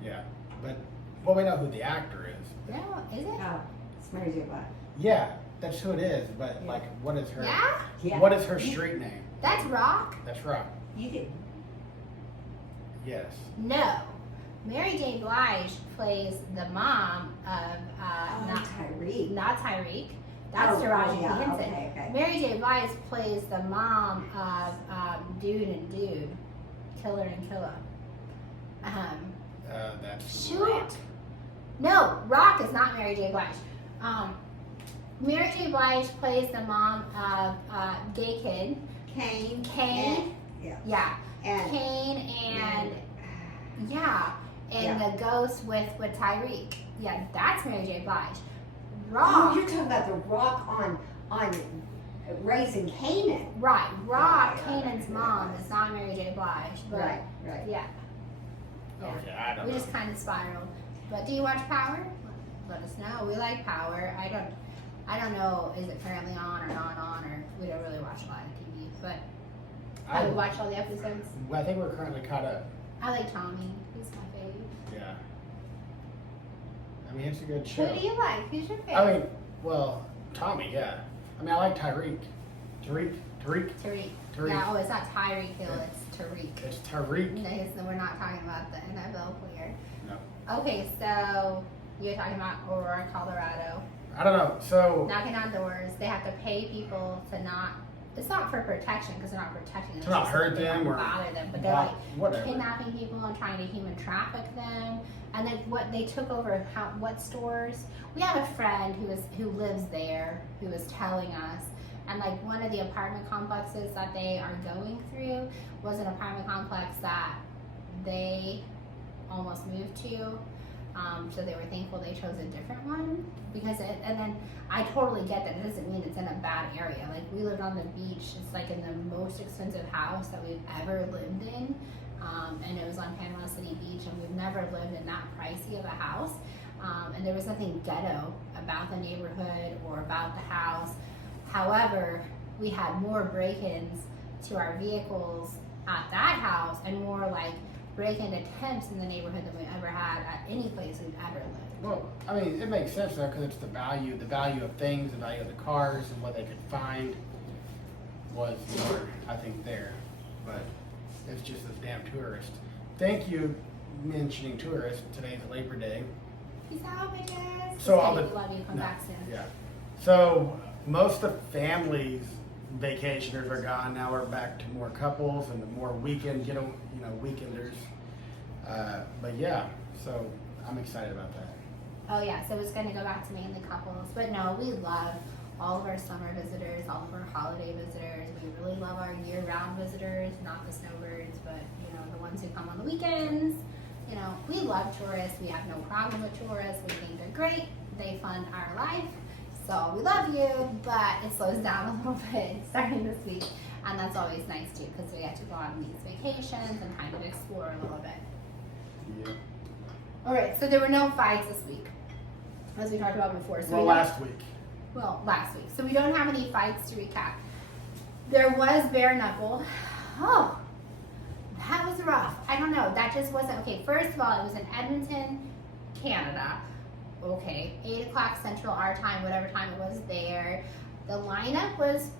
Yeah, but well, we know who the actor is. No, is it? Oh, it's Mary J. Blige. Yeah, that's who it is. But Yeah. like, what is her? Yeah, Yeah. What is her street name? that's Rock. That's Rock. You did. Yes. No, Mary J. Blige plays the mom of Tyreek. not Tyreek. That's Taraji yeah, Henson. okay. Mary J. Blige plays the mom of Dude and Dude, Killer and Killer. That's Shoot. Rock. No, Rock is not Mary J. Blige. Mary J. Blige plays the mom of gay kid, Kane. Kane. Yeah. Yeah, And Kane and Yeah. the ghost with Tyreek. Yeah, that's Mary J. Blige. Oh, Rock. you're talking about the Rock on Raising Canaan. Right, Rock, Right, Kanan's right, mom right. is not Mary J. Blige, but Right. yeah, Okay, I don't we know. just kind of spiraled. But do you watch Power? Let us know. We like Power. I don't know. Is it currently on or not on, or we don't really watch a lot of TV. But have you watched all the episodes? I think we're currently caught up. I like Tommy. He's my favorite. Yeah. I mean, it's a good show. Who do you like? Who's your favorite? I mean, well, Tommy, yeah. I mean, I like Tyreek. Tariq. Tariq. Tariq. Yeah. Oh, it's not Tyreek Hill. It's Tariq. It's Tariq. No, we're not talking about the NFL player. No. Okay, so you're talking about Aurora, Colorado. I don't know. So, Knocking on doors. They have to pay people to not. It's not for protection because they're not protecting them. To not It's just hurt they don't them or bother them. But they're like whatever. kidnapping people and trying to human traffic them. And then what they took over what stores? We have a friend who lives there who was telling us, and like one of the apartment complexes that they are going through was an apartment complex that they almost moved to. So they were thankful they chose a different one and then I totally get that. It doesn't mean it's in a bad area. Like we lived on the beach. It's like in the most expensive house that we've ever lived in. And it was on Panama City Beach, and we've never lived in that pricey of a house. And there was nothing ghetto about the neighborhood or about the house. However, we had more break-ins to our vehicles at that house and more like break into temps in the neighborhood than we ever had at any place we've ever lived. Well, I mean, it makes sense though, because it's the value of things, the value of the cars, and what they could find was more, I think, there. But it's just this damn tourist. Thank you, mentioning tourists. Today's Labor Day. Peace out, bitches. So all We the love you. Come no, back soon. Yeah. So most of families, vacationers are gone. Now we're back to more couples and the more weekenders. But yeah, so I'm excited about that. Oh yeah, so it's gonna go back to mainly couples. But no, we love all of our summer visitors, all of our holiday visitors. We really love our year-round visitors, not the snowbirds, but the ones who come on the weekends. We love tourists. We have no problem with tourists. We think they're great. They fund our life. So we love you, but it slows down a little bit starting this week. And that's always nice too, because we get to go on these vacations and kind of explore a little bit. Yeah. All right, so there were no fights this week, as we talked about before. So Last week. last week. So we don't have any fights to recap. There was bare knuckle. Oh, that was rough. I don't know. That just wasn't okay. First of all, it was in Edmonton, Canada. Okay, 8 o'clock Central our time, whatever time it was there. The lineup was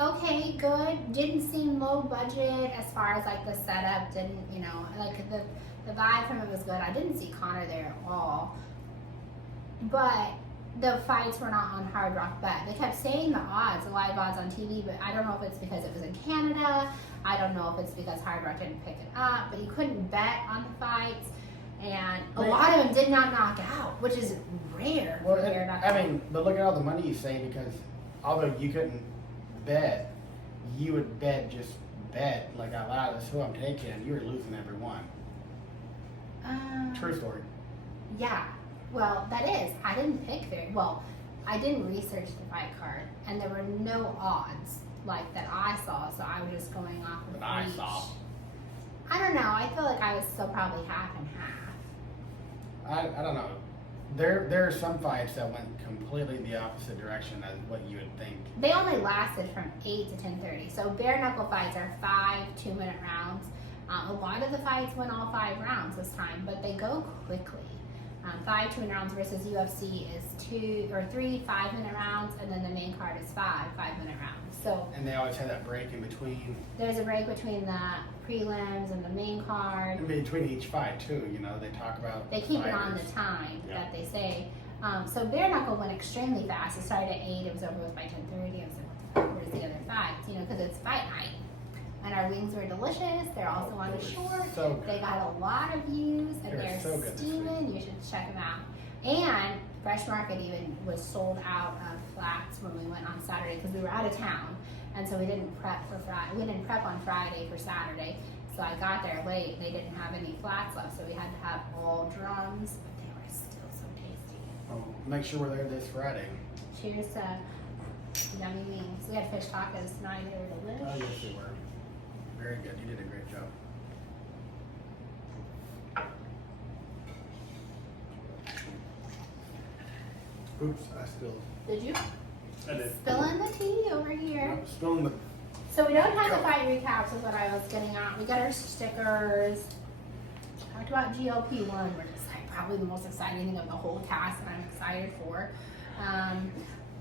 okay, good. Didn't seem low budget as far as like the setup. Didn't like the vibe from it was good. I didn't see Connor there at all. But the fights were not on Hard Rock Bet. They kept saying the odds, the live odds on TV, but I don't know if it's because it was in Canada. I don't know if it's because Hard Rock didn't pick it up, but you couldn't bet on the fights. And a lot of them did not knock out, which is rare. Well, but look at all the money you save, because although you couldn't bet, you would bet like out loud, this is who I'm taking, and you were losing every one. True story. Yeah. Well, that is. I didn't pick I didn't research the fight card, and there were no odds like that I saw, so I was just going off of I reach. saw. I don't know. I feel like I was still probably half and half. I don't know. There are some fights that went completely the opposite direction as what you would think. They only lasted from 8 to 10:30. So bare knuckle fights are 5 2-minute rounds. A lot of the fights went all 5 rounds this time, but they go quickly. 5 2-minute rounds versus UFC is 2 or 3 5-minute rounds, and then the main card is 5 5-minute rounds. So And they always have that break in between. there's a break between the prelims and the main card. In between each fight too, they talk about. They keep it on the fighters. time Yeah. that they say. So bare knuckle went extremely fast. It started at 8. It was over with by 10:30. I was like, what the fuck? Where's the other fights? Because it's fight night. And our wings were delicious. They're also on the shore. So good. They got a lot of views, and They're they're so good this steaming. You should check them out. And Fresh Market even was sold out of flats when we went on Saturday because we were out of town, and so we didn't prep for Friday. We didn't prep on Friday for Saturday. So I got there late. They didn't have any flats left, so we had to have all drums. But they were still so tasty. Oh, make sure we're there this Friday. Cheers to yummy wings. We had fish tacos tonight. They were delicious. Oh yes, they were. Very good. You did a great job. Oops, I spilled. Did you? I did. Spillin the TEA over here. Spilling the. So we don't have the fight recaps is what I was getting at. We got our stickers. Talked about GLP-1, which is like probably the most exciting thing of the whole cast that I'm excited for.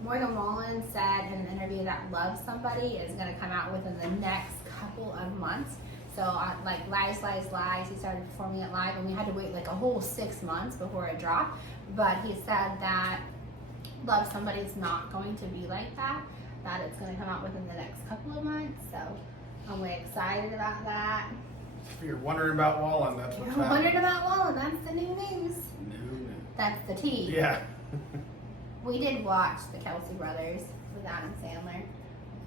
Morgan Wallen said in an interview that Love Somebody is going to come out within the next couple of months. So like Lies, he started performing it live, and we had to wait like a whole 6 months before it dropped. But he said that Love Somebody is not going to be like that. That it's going to come out within the next couple of months. So I'm really excited about that. If you're wondering about Wallen, that's You're what's wondering happening. about Wallen, that's the new news. No. That's the tea. Yeah. We did watch the Kelsey Brothers with Adam Sandler.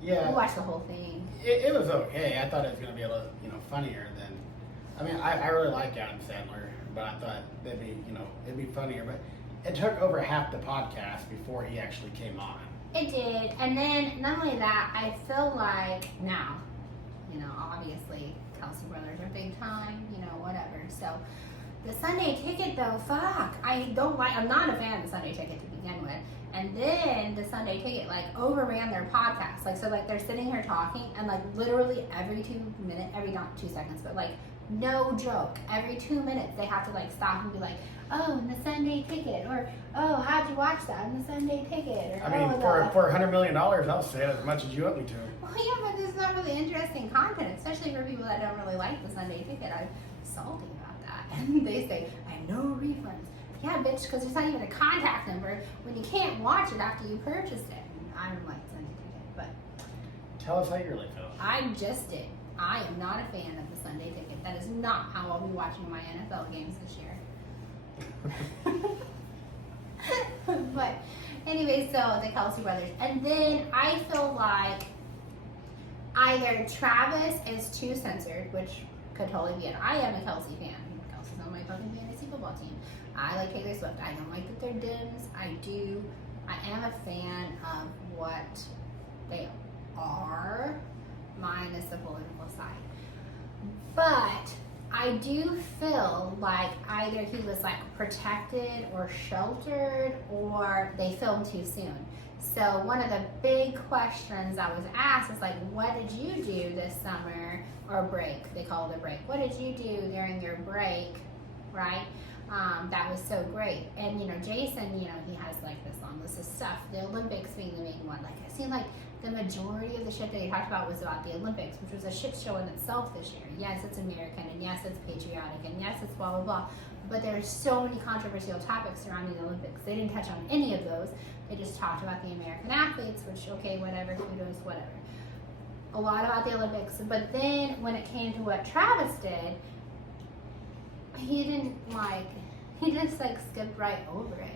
Yeah. We watched the whole thing. It was okay. I thought it was going to be a little, funnier than. I mean, I really like Adam Sandler, but I thought it'd be funnier. But it took over half the podcast before he actually came on. It did. And then, not only that, I feel like now, obviously, Kelsey Brothers are big time, whatever. So, the Sunday Ticket, though, fuck. I'm not a fan of the Sunday Ticket to begin with. And then the Sunday Ticket, overran their podcast. So they're sitting here talking, and, literally every 2 minutes, not 2 seconds, but, No joke. Every 2 minutes they have to like stop and be like, oh, and the Sunday ticket, or oh, how'd you watch that in the Sunday ticket? Or, I mean, oh, for $100 million, I'll say it as much as you want me to. well, yeah, but there's not really interesting content, especially for people that don't really like the Sunday ticket. I'm salty about that. And they say, I have no refunds. Yeah, bitch, because there's not even a contact number when you can't watch it after you purchased it. I don't like Sunday ticket, but Tell us how you really feel. I just did. I am not a fan of the Sunday ticket. That is not how I'll be watching my NFL games this year. But anyway, so the Kelsey brothers. And then I feel like either Travis is too censored, which could totally be it. I am a Kelsey fan. Kelsey's on my fucking fantasy football team. I like Taylor Swift. I don't like that they're dims. I am a fan of what they are, minus the political side. But I do feel like either he was like protected or sheltered, or they filmed too soon. So one of the big questions I was asked is like, what did you do this summer, or break? They call it a break. What did you do during your break, right? That was so great. And you know, Jason, you know, he has like this long list of stuff. The Olympics being the main one. Like I seem like the majority of the shit that he talked about was about the Olympics, which was a shit show in itself this year. Yes, it's American, and yes, it's patriotic, and yes, it's blah blah blah. But there are so many controversial topics surrounding the Olympics. They didn't touch on any of those. They just talked about the American athletes, which okay, whatever, kudos, whatever. A lot about the Olympics. But then when it came to what Travis did, he just like skipped right over it.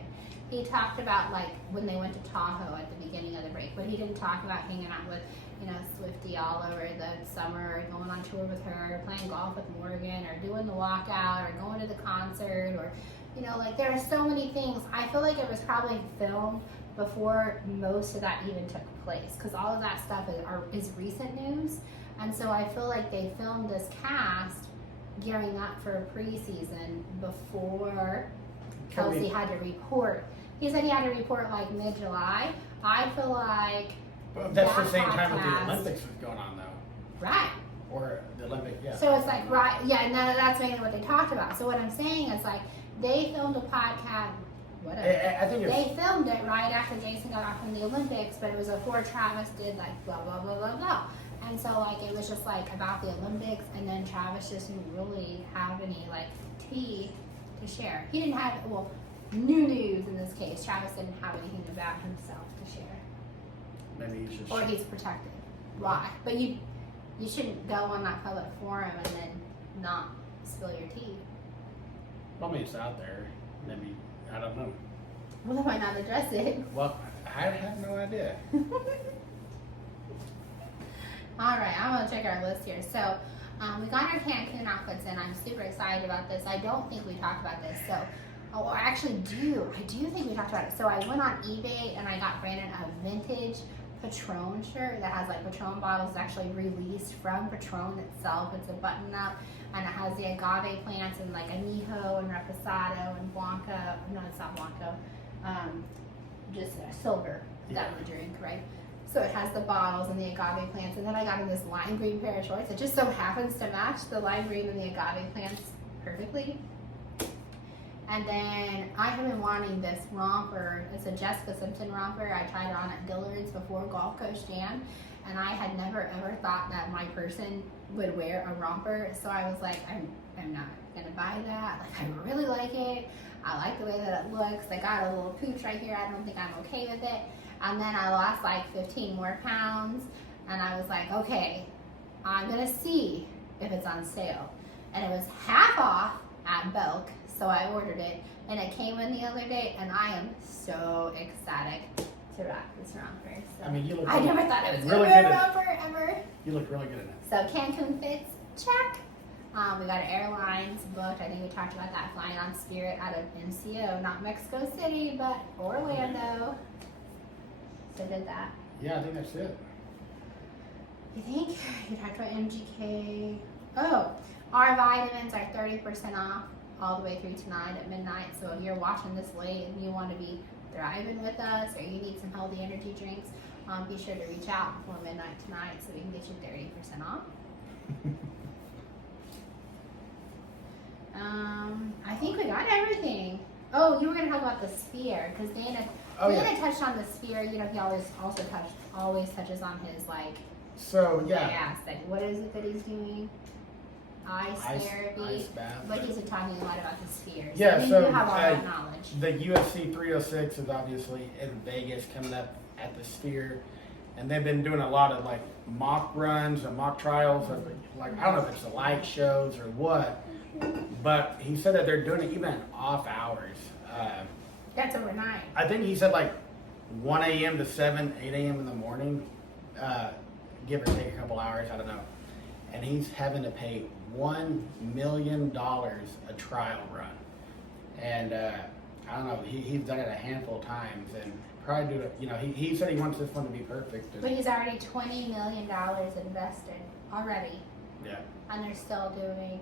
He talked about like when they went to Tahoe at the beginning of the break, but he didn't talk about hanging out with, you know, Swiftie all over the summer, or going on tour with her, or playing golf with Morgan, or doing the walkout, or going to the concert, or, you know, like there are so many things. I feel like it was probably filmed before most of that even took place, because all of that stuff is recent news. And so I feel like they filmed this cast gearing up for a preseason before Kelsey had to report. He said he had to report like mid-July. I feel like But that's that the same time that the podcast- Olympics was going on, though. right. Or the Olympic, yeah. So it's like, right, yeah, and that's mainly what they talked about. So what I'm saying is like, they filmed a podcast, whatever. I think it's, They filmed it right after Jason got off from the Olympics, but it was before Travis did like blah, blah, blah, blah, blah. And so like, it was just like about the Olympics, and then Travis just didn't really have any like tea to share. He didn't have, well, new news in this case. Travis didn't have anything about himself to share. maybe he's just. Or he's protected. Why? But you shouldn't go on that public forum and then not spill your tea. I mean, it's out there. Maybe, I don't know. Well, then why not address it? Well, I have no idea. All right, I'm gonna check our list here. So, we got our Cancun outfits in. I'm super excited about this. I don't think we talked about this. So, I actually do. I do think we talked about it. So I went on eBay and I got Brandon a vintage Patron shirt that has like Patron bottles actually released from Patron itself. It's a button up, and it has the agave plants and like añejo and reposado and blanco. No, it's not blanco. Just silver. That would drink, right? So it has the bottles and the agave plants, and then I got in this lime green pair of shorts. It just so happens to match the lime green and the agave plants perfectly. And then I have been wanting this romper. It's a Jessica Simpson romper. I tried it on at Dillard's before Golf Coach Jan, and I had never ever thought that my person would wear a romper. So I was like, I'm not gonna buy that. Like, I really like it. I like the way that it looks. They got a little pooch right here. I don't think I'm okay with it. And then I lost like 15 more pounds, and I was like, okay, I'm gonna see if it's on sale. And it was half off at Belk, so I ordered it, and it came in the other day, and I am so ecstatic to rock this romper. So I mean, you look I never thought I was really gonna good wear a at- romper ever. You look really good in it. So Cancun fits, check. We got airlines booked. I think we talked about that, flying on Spirit out of MCO, not Mexico City, but Orlando. So did that. Yeah, I think that's it. You think? You talked about MGK. Oh, our vitamins are 30% off all the way through tonight at midnight. So if you're watching this late and you want to be thriving with us, or you need some healthy energy drinks, be sure to reach out before midnight tonight so we can get you 30% off. I think we got everything. Oh, you were gonna talk about the spear because Dana touched on the spear. You know, he always touches on his like. So yeah. Ass. Like, what is it that he's doing? Ice therapy. Ice bath. But he's been talking a lot about the spear. Yeah, so so you have all that knowledge. the UFC 306 is obviously in Vegas coming up at the Sphere, and they've been doing a lot of like mock runs or mock trials of like I don't know if it's the light shows or what, but he said that they're doing it even in off hours. That's overnight. I think he said like 1 a.m. to 8 a.m. in the morning, give or take a couple hours, I don't know. And he's having to pay $1 million a trial run. And I don't know, he's done it a handful of times and probably do it, you know, he said he wants this one to be perfect. But he's already $20 million invested already. Yeah. And they're still doing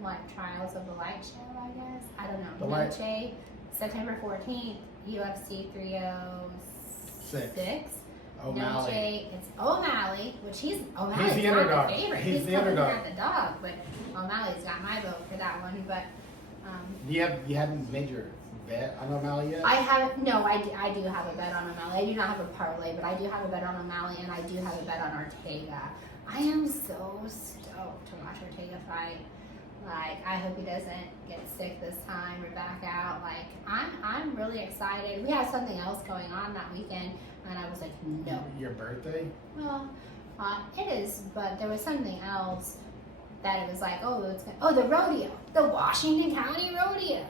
what, trials of the light show, I guess? I don't know. The light- Noche, September 14th, UFC 306. O'Malley. Noche, it's O'Malley, which O'Malley's the not underdog. the favorite. He's the probably underdog. not the dog, but O'Malley's got my vote for that one. But You haven't made your bet on O'Malley yet? I haven't. No, I do have a bet on O'Malley. I do not have a parlay, but I do have a bet on O'Malley, and I do have a bet on Ortega. I am so stoked to watch Ortega fight. Like, I hope he doesn't get sick this time or back out. Like, I'm really excited. We had something else going on that weekend, and I was like, no. Your birthday? Well, it is, but there was something else that it was like, the rodeo, the Washington County rodeo.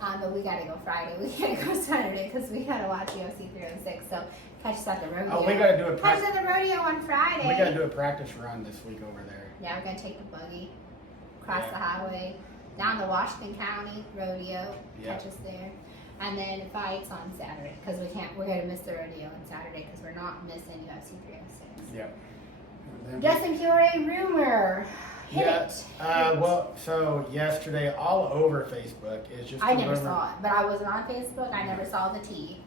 But we gotta go Friday. We gotta go Saturday because we gotta watch UFC 306. So catch us at the rodeo. Oh, we gotta do a catch us at the rodeo on Friday. We gotta do a practice run this week over there. Yeah, we're gonna take the buggy, cross the highway, down the Washington County rodeo. Yeah. Catch us there. And then fights on Saturday because we're gonna miss the rodeo on Saturday because we're not missing UFC 306. Yeah. Justin Fiore rumor. Hit it. Well, so yesterday, all over Facebook is just. I never saw it, but I wasn't on Facebook. I never saw the T.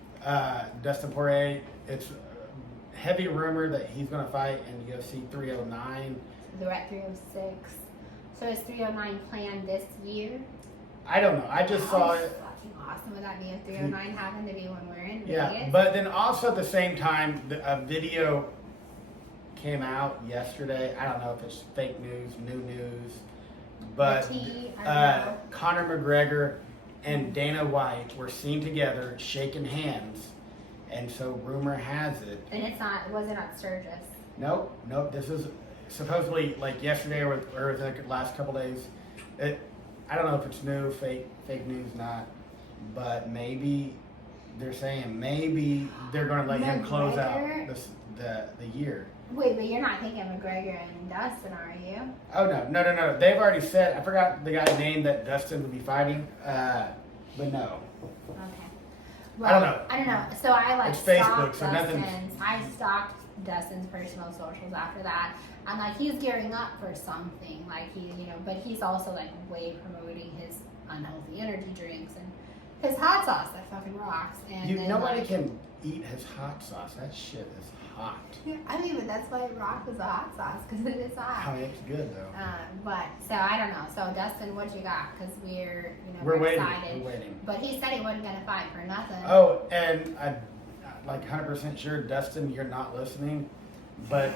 Dustin Poirier. It's a heavy rumor that he's going to fight in UFC 309. They're at 306. So is 309 planned this year? I don't know. I just saw it. Fucking awesome. Would that be if 309 happened to be when we're in Yeah, Vegas? but then also at the same time, a video came out yesterday. I don't know if it's fake news, new news, but The T, I don't know. Conor McGregor and Dana White were seen together shaking hands, and so rumor has it. And it wasn't at Sturgis. Nope. This is supposedly like yesterday or the last couple days. I don't know if it's new, fake news, not, but maybe they're saying maybe they're going to let him close out the year. Wait, but you're not thinking McGregor and Dustin, are you? Oh no! They've already said. I forgot the guy's name that Dustin would be fighting, but no. Okay. I don't know. So I It's stalked Facebook, so nothing's- Dustin's. I stalked Dustin's personal socials after that, and like he's gearing up for something. Like but he's also like way promoting his unhealthy energy drinks and his hot sauce that fucking rocks. And then, Nobody can eat his hot sauce. That shit is hot. I mean, but that's why it rocks as a hot sauce because it is hot. I mean, it's good though. But so I don't know. So Dustin, what you got? Because we're We're excited. waiting. But he said he wasn't gonna fight for nothing. Oh, and I'm like 100% sure, Dustin, you're not listening, but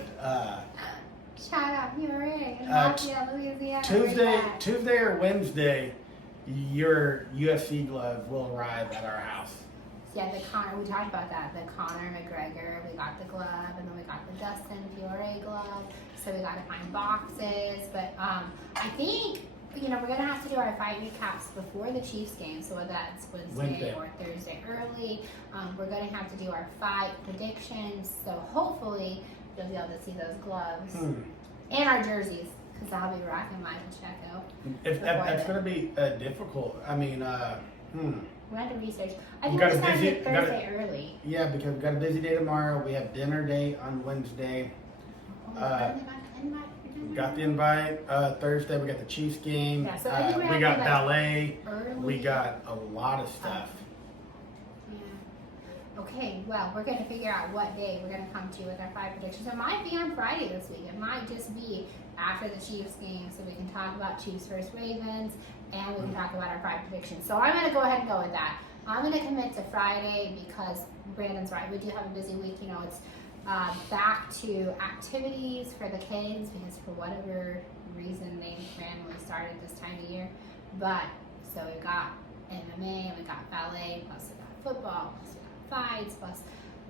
Shout out Fiore in Lafayette, Louisiana. Tuesday or Wednesday, your UFC glove will arrive at our house. Yeah, the Conor. We talked about that. The Conor McGregor. We got the glove, and then we got the Dustin Fiore glove. So we got to find boxes. But I think we're gonna have to do our fight recaps before the Chiefs game. So whether that's Wednesday or Thursday early, we're gonna have to do our fight predictions. So hopefully you'll be able to see those gloves and our jerseys because I'll be rocking my Pacheco. That's gonna be difficult. I mean, We have to research. I think got we're a starting busy- Thursday early. Yeah, because we've got a busy day tomorrow. We have dinner day on Wednesday. We got the invite. Thursday we got the Chiefs game. Yeah, so I think we're we got having, ballet. early. We got a lot of stuff. Yeah. Okay, well, we're going to figure out what day we're going to come to with our 5 predictions. It might be on Friday this week. It might just be after the Chiefs game, so we can talk about Chiefs versus Ravens, and we can talk about our 5 predictions. So I'm going to go ahead and go with that. I'm going to commit to Friday because Brandon's right. We do have a busy week. You know, it's back to activities for the kids because for whatever reason they randomly started this time of year. But so we got MMA, we got ballet, plus we got football, plus we got fights, plus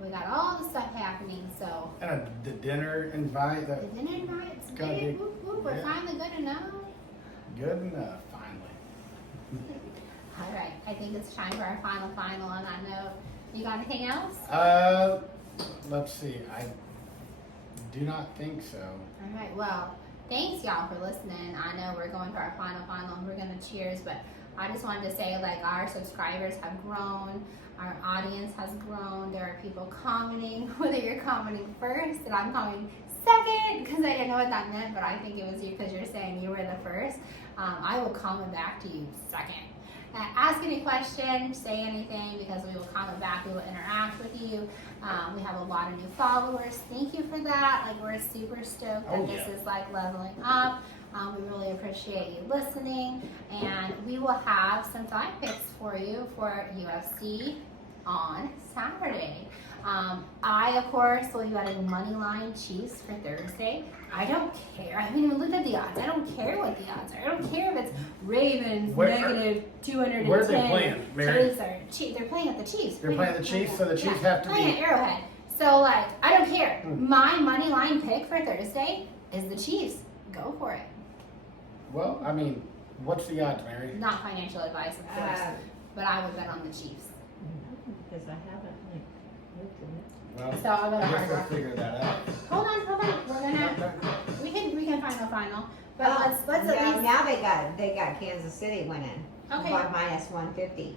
we got all the stuff happening. So And the dinner invite, the dinner invite's Gotta be- big. Whoop, whoop, we're yeah. finally good enough. good enough, finally. All right, I think it's time for our final on that note. You got anything else? Let's see. I do not think so. All right, well, thanks y'all for listening. I know we're going to our final and we're going to cheers, but I just wanted to say, like, our subscribers have grown, our audience has grown. There are people commenting, whether you're commenting first and I'm commenting second, because I didn't know what that meant, but I think it was you because you're saying you were the first. I will comment back to you second. Ask any question, say anything, because we will comment back, we will interact with you. We have a lot of new followers. Thank you for that. Like, we're super stoked that this is like leveling up. We really appreciate you listening, and we will have some fight picks for you for UFC on Saturday. I, of course, will be betting money line Chiefs for Thursday. I don't care. I haven't even looked at the odds. I don't care what the odds are. I don't care if it's Ravens negative 210. Where are they playing, Mary? They're playing at the Chiefs. They're playing the Chiefs, so the Chiefs have to playing be. at Arrowhead. So, like, I don't care. My money line pick for Thursday is the Chiefs. Go for it. Well, I mean, what's the odds, Mary? Not financial advice, of course, but I would bet on the Chiefs. Because I haven't like looked at it. Well, So I'm gonna I guess hard we'll rock. figure that out. Hold on. We're gonna we can find the final, but let's at least. Now they got Kansas City winning. Okay. Minus 150.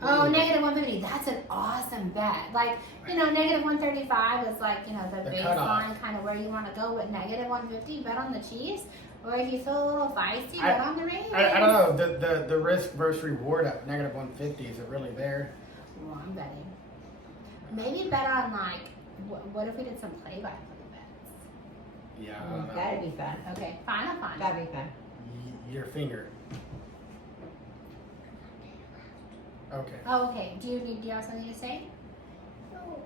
Oh, negative 150. That's an awesome bet. Like, you know, negative 135 is like, you know, the The cutoff. baseline kind of where you want to go. But negative 150, bet on the Chiefs. Or if you feel a little feisty, bet on the Ravens. I don't know. The risk versus reward at negative 150, is it really there? Well, I'm betting. Maybe bet on, like, what if we did some play-by-play bets? Yeah, I don't know. That'd be fun. Okay, final. That'd be fun. Your finger. Okay. Oh, okay. Do you have something to say? No.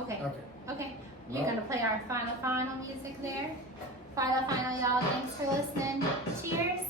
Okay. Okay. You're Well. gonna play our final music there. Final, y'all. Thanks for listening. Cheers.